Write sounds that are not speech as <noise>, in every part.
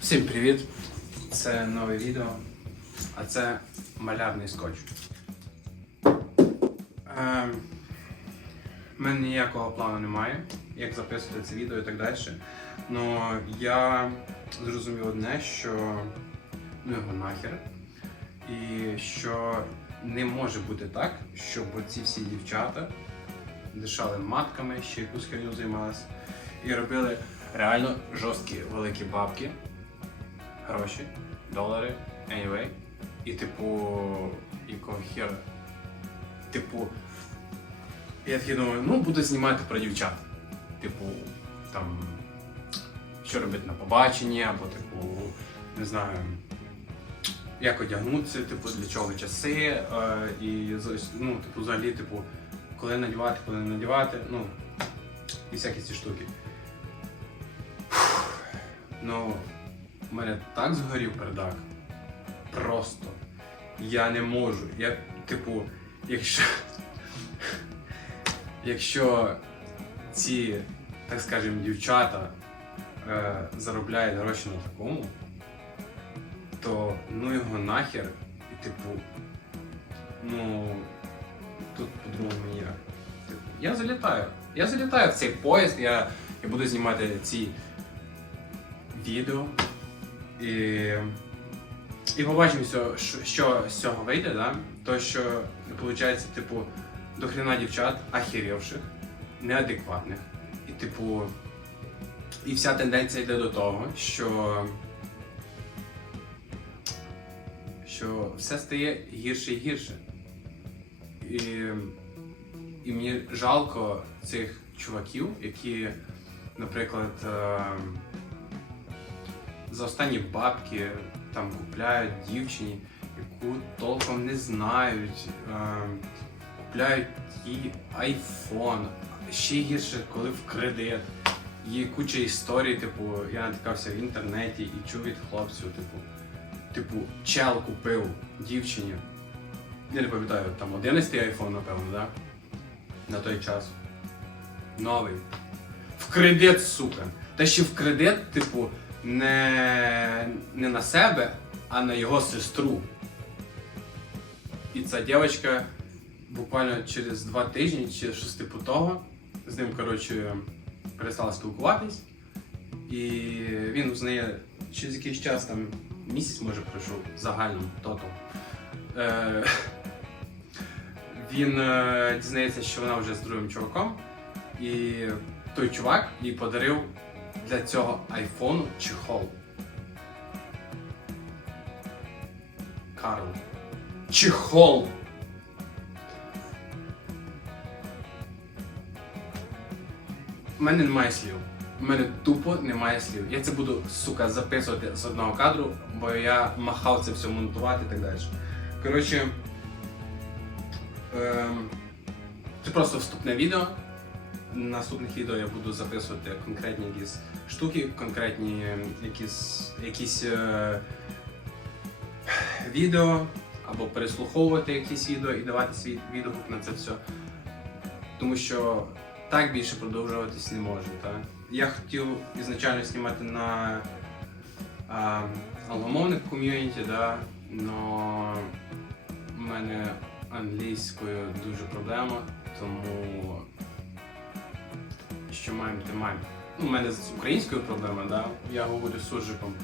Всім привіт! Це нове відео, а це малярний скотч. Ем, У мене ніякого плану немає, як записувати це відео і так далі. Но я зрозумів одне, що ну його нахер. І що не може бути так, щоб ці всі дівчата дишали матками, ще якусь херню займалися і робили реально жорсткі великі бабки, гроші, долари, anyway. І типу, якого хера. Типу, я такий думаю, ну буду знімати про дівчат. Типу, там, що робити на побаченні, або типу, не знаю, як одягнутися, типу, для чого часи, е, і ну, типу, взагалі, типу, коли надівати, коли не надівати, ну, і всякі ці штуки. Ну, у мене так згорів передак. Просто. Я не можу. Я, типу, якщо. <laughs> Якщо ці, так скажемо, дівчата е, заробляють гроші на такому, то ну його нахер, і типу, ну тут по-другому ніяк. Типу, я залітаю. Я залітаю в цей поїзд, я, я буду знімати ці відео. І, і побачимо, що, з цього вийде, да? то що виходить, типу, до хрена дівчат ахірівших, неадекватних. І, типу, і вся тенденція йде до того, що, що все стає гірше і гірше. І, і мені жалко цих чуваків, які, наприклад, е, за останні бабки там купляють дівчині, яку толком не знають, е, купляють їй айфон, ще гірше, коли в кредит. Є куча історій, типу, я натикався в інтернеті і чув від хлопців, типу, типу, чел купив дівчині. Я не пам'ятаю, там 11 айфон, напевно, да? На той час. Новий. В кредит, сука. Та ще в кредит, типу, не, не на себе, а на його сестру. І ця дівчинка буквально через два тижні чи щось типу того з ним, коротше, перестала спілкуватись. І він узнає через якийсь час, там місяць може пройшов загальному тото. Е, він е, дізнається, що вона вже з другим чуваком, і той чувак їй подарив для цього айфону чехол. Карл. Чехол! У мене немає слів. У мене тупо немає слів. Я це буду, сука, записувати з одного кадру, бо я махав це все монтувати і так далі. Коротше, ем, це просто вступне відео. На наступних відео я буду записувати конкретні якісь штуки, конкретні якісь, якісь е, відео або переслуховувати якісь відео і давати свій відгук на це все. Тому що так більше продовжуватись не може. Так? Я хотів ізначально знімати на а, англомовних ком'юніті, да, но в мене англійською дуже проблема, тому що маємо, те маємо. Ну, у мене з українською проблема, да? я говорю з суржиком,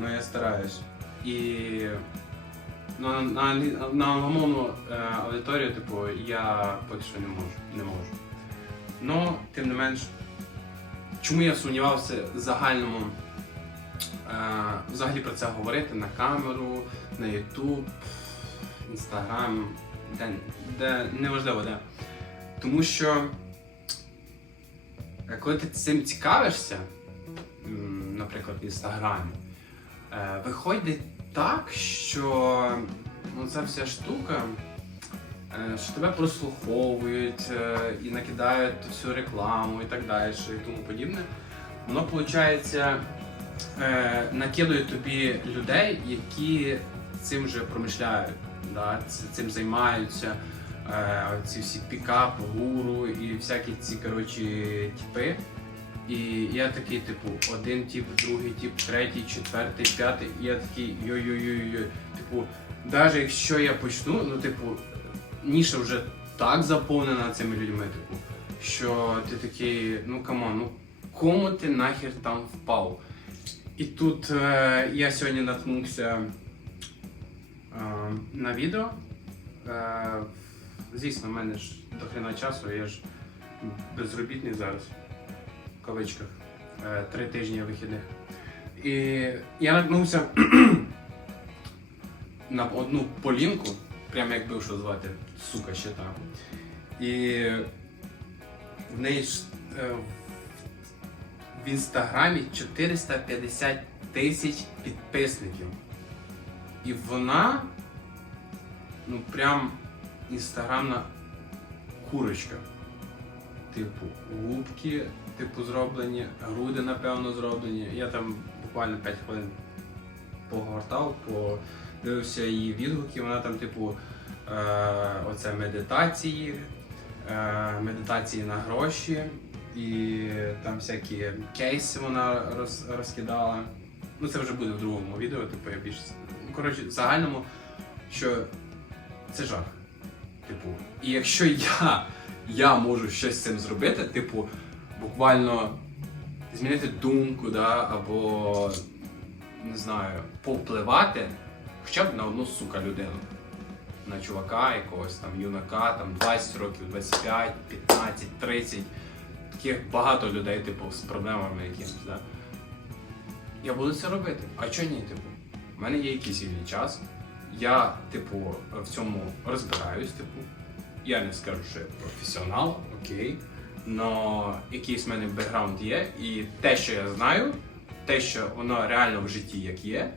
але я стараюсь. І ну, на, на, на англомовну е, аудиторію, типу, я поки що не можу. Не можу. Но, тим не менш, чому я сумнівався в загальному е, взагалі про це говорити на камеру, на YouTube, Instagram, де, де неважливо де. Тому що коли ти цим цікавишся, наприклад, в інстаграмі, е, виходить так, що ну, ця вся штука, е, що тебе прослуховують е, і накидають всю рекламу і так далі, і тому подібне, воно виходить, е, накидує тобі людей, які цим вже промишляють, да, цим займаються. Е, ці всі пікап, гуру і всякі ці коротше типи. І я такий, типу, один тип, другий тип, третій, четвертий, п'ятий, і я такий йой-йой-йой-йой. Типу, навіть якщо я почну, ну, типу, ніша вже так заповнена цими людьми, типу, що ти такий, ну камон, ну кому ти нахер там впав? І тут е, я сьогодні наткнувся е, на відео. Е, звісно, в мене ж до хрена часу, я ж безробітний зараз, в кавичках, е, три тижні вихідних. І я наткнувся <clears throat> на одну полінку, прям як бившу звати, сука ще там. І в неї ж е, в інстаграмі 450 тисяч підписників. І вона, ну прям інстаграмна курочка. Типу, губки, типу, зроблені, груди, напевно, зроблені. Я там буквально 5 хвилин погортав, подивився її відгуки. Вона там, типу, е, оце медитації, е, медитації на гроші, і там всякі кейси вона роз, розкидала. Ну, це вже буде в другому відео, типу, я більш. ну, Коротше, в загальному, що це жах. Типу, і якщо я, я можу щось з цим зробити, типу, буквально змінити думку, да, або не знаю, повпливати хоча б на одну сука людину. На чувака якогось там юнака, там 20 років, 25, 15, 30. Таких багато людей, типу, з проблемами якимось, да. Я буду це робити. А чого ні, типу? У мене є якийсь вільний час. Я, типу, в цьому розбираюсь, типу. Я не скажу, що я професіонал, окей. Но якийсь в мене бекграунд є, і те, що я знаю, те, що воно реально в житті як є,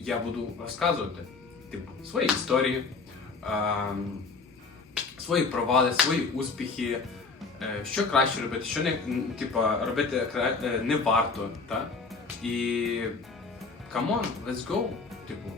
я буду розказувати, типу, свої історії, ем, свої провали, свої успіхи, е, що краще робити, що не м, типа, робити е, не варто. Та? І камон, let's go. Типу,